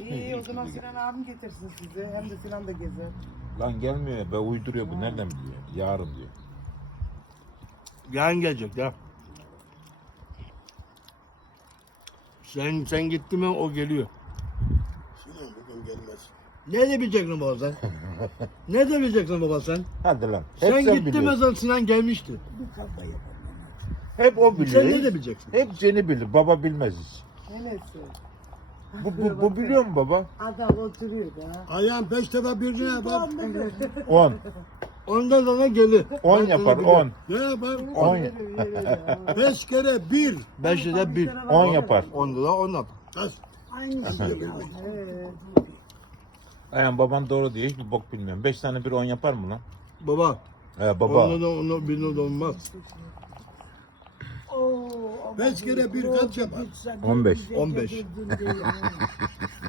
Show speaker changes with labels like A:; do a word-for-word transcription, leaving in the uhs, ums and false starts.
A: İyi o zaman Sinan abim getirsin sizi. Hem de Sinan da gezer.
B: Lan gelmiyor ya. Be uyduruyor bu. Nereden biliyor? Yarın diyor.
C: Yarın gelecek ya. Sen sen gitti mi o geliyor.
D: Sinan bugün gelmez.
C: Ne de bileceksin baba sen? Ne de bileceksin baba sen?
B: Hadi lan. Hep
C: Sen,
B: sen
C: gitti
B: biliyorsun.
C: mesela Sinan gelmişti.
B: Hep o biliyor.
C: Sen ne de bileceksin?
B: Hep seni bilir. Baba bilmez hiç.
A: Nenesi.
B: Bu, bu, bu biliyor mu baba?
A: Adam oturuyor da.
D: Ayağım beş defa birine yapar.
B: On.
C: Ondan sonra gelir.
B: On
C: Ben
B: yapar.
C: onu biliyorum.
B: On.
D: Ne yapar?
B: On.
D: Beş kere bir.
C: Beş lira bir.
B: On yapar.
C: On lira on yapar.
D: Kaç?
A: Aynısı ya.
B: Aynen baban doğru diyor. Hiçbir bok bilmiyorum. Beş tane bir on yapar mı lan?
C: Baba.
B: He baba.
C: Onu da onu bir de olmaz.
D: Beş kere bir kaç yapar?
B: On beş.
C: On beş.